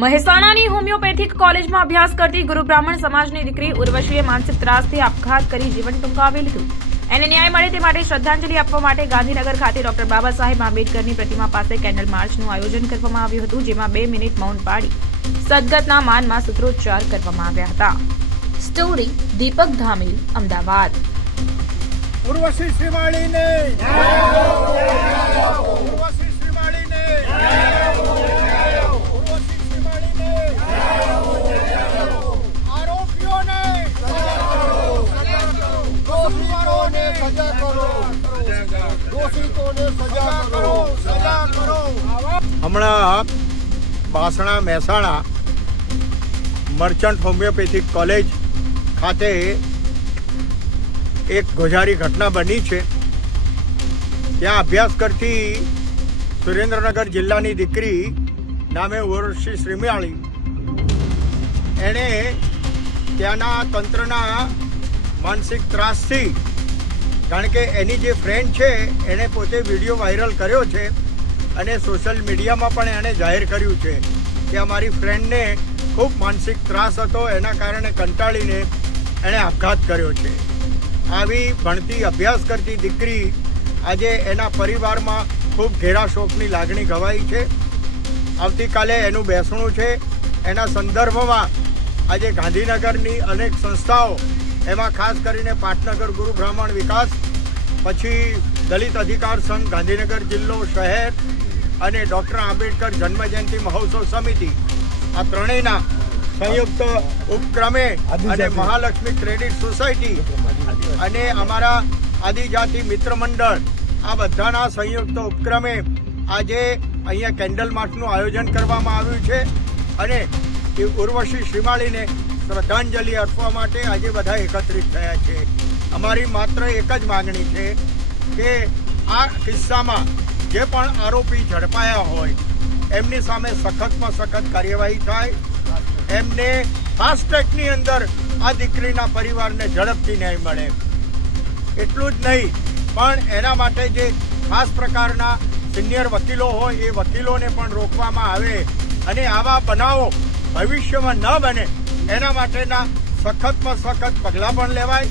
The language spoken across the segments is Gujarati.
મહેસાણાની હોમિયોપેથિક કોલેજમાં અભ્યાસ કરતી ગુરુ બ્રાહ્મણ સમાજની દીકરી ઉર્વશીએ માનસિક ત્રાસથી આપઘાત કરી જીવન ટૂંકાવી લીધું। એને ન્યાય મળે તે માટે શ્રદ્ધાંજલિ આપવા માટે ગાંધીનગર ખાતે ડોક્ટર બાબા સાહેબ આંબેડકરની પ્રતિમા પાસે કેન્ડલ માર્ચનું આયોજન કરવામાં આવ્યું હતું, જેમાં 2 મિનિટ મૌન પાડી સદગતના માનમાં સૂત્રોચ્ચાર કરવામાં આવ્યા હતા। સ્ટોરી દીપક ધામીલ, અમદાવાદ। ઉર્વશી શ્રીમાળીને ઉર્વશી શ્રીમાળીને ઉર્વશી શ્રીમાળીને આરોપીઓને દોષીઓને સજા કરો, દોષિતોને સજા કરો, સજા કરો। હમણાં Basna Mehsana merchant homeopathic college ખાતે એક ગોઝારી ઘટના બની છે। ત્યાં અભ્યાસ કરતી સુરેન્દ્રનગર જિલ્લાની દીકરી નામે ઉર્વશી શ્રીમાળી, એણે ત્યાંના તંત્રના માનસિક ત્રાસથી, કારણ કે એની જે ફ્રેન્ડ છે એણે પોતે વિડીયો વાયરલ કર્યો છે અને સોશિયલ મીડિયામાં પણ એણે જાહેર કર્યું છે કે અમારી ફ્રેન્ડને ખૂબ માનસિક ત્રાસ હતો, એના કારણે કંટાળીને એણે આપઘાત કર્યો છે। આવી ભણતી અભ્યાસ કરતી દીકરી આજે એના પરિવારમાં ખૂબ ઘેરા શોકની લાગણી ઘવાઈ છે। આવતીકાલે એનું બેસણું છે। એના સંદર્ભમાં આજે ગાંધીનગરની અનેક સંસ્થાઓ, એમાં ખાસ કરીને પાટનગર ગુરુ બ્રાહ્મણ વિકાસ, પછી દલિત અધિકાર સંઘ ગાંધીનગર જિલ્લો શહેર અને ડૉક્ટર આંબેડકર જન્મજયંતિ મહોત્સવ સમિતિ, આ ત્રણેયના સંયુક્ત ઉપક્રમે અને મહાલક્ષ્મી ક્રેડિટ સોસાયટી અને અમારા આદિજાતિ મિત્ર મંડળ, આ બધાના સંયુક્ત ઉપક્રમે આજે અહીંયા કેન્ડલ માર્ચનું આયોજન કરવામાં આવ્યું છે અને એ ઉર્વશી શ્રીમાળીને શ્રદ્ધાંજલિ આપવા માટે આજે બધા એકત્રિત થયા છે। અમારી માત્ર એક જ માગણી છે કે આ કિસ્સામાં જે પણ આરોપી ઝડપાયા હોય એમની સામે સખતમાં સખત કાર્યવાહી થાય, એમને ફાસ્ટ ટ્રેકની અંદર આ દીકરીના પરિવારને ઝડપથી ન્યાય મળે। એટલું જ નહીં, પણ એના માટે જે ખાસ પ્રકારના સિનિયર વકીલો હોય એ વકીલોને પણ રોકવામાં આવે અને આવા બનાવો ભવિષ્યમાં ન બને એના માટેના સખતમાં સખત પગલાં પણ લેવાય,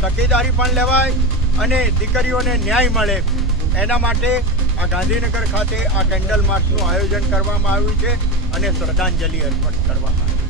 તકેદારી પણ લેવાય અને દીકરીઓને ન્યાય મળે, એના માટે આ ગાંધીનગર ખાતે આ કેન્ડલ માર્ચનું આયોજન કરવામાં આવ્યું છે અને શ્રદ્ધાંજલિ અર્પણ કરવામાં આવી છે।